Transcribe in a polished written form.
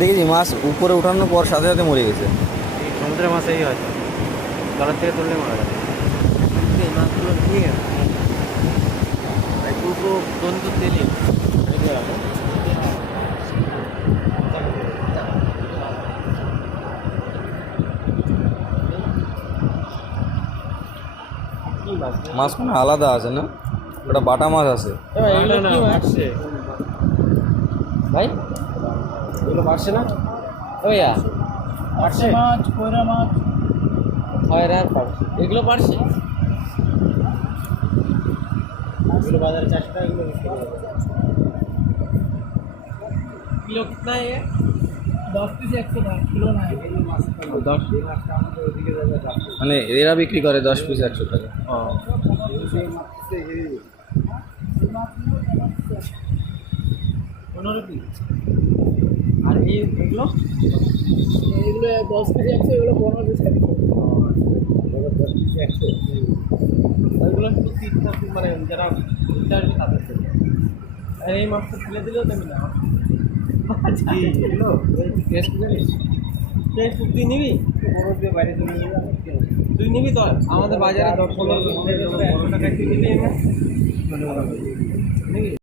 দেখেছি মাছ উপরে উঠানোর পর সাথে সাথে মরে গেছে। এই সমুদ্রের মাছ এই হয়তো জলের থেকে তুললে মারা যাবে। এই মাছগুলো নিয়ে দুটো তন্তু তেলে মাছ মানে আলাদা আছে না, ওটা বাটা মাছ আছে। ভাই এগুলো পারছে না ওইয়া পারছে মাছ কয়রা মাছ কয়রা পারছে এগুলো পারছে এগুলো বাজারে 4 টাকা এগুলো কিলো कितना है ये 10 पीस 110 किलो ना है 10 মানে এরা বিক্রি করে 10 পিস 100 টাকা। আর এগুলো এগুলো 10 পিস 100 এগুলো 15 পিস 100 10 পিস 100 ওইগুলো শুধু 3 পিস মানে যারা ইন্টারভিউ তাদের জন্য। আর এই মাছটা ফেলে দিলেও দেবে না জি এগুলো টেস্ট জানিস টেস্ট তুই নিবি বড় দিয়ে বাইরে চলে যাবে তুই নিবি তো আমাদের বাজারে 10-15 টাকা কিলো নিবি না নিবি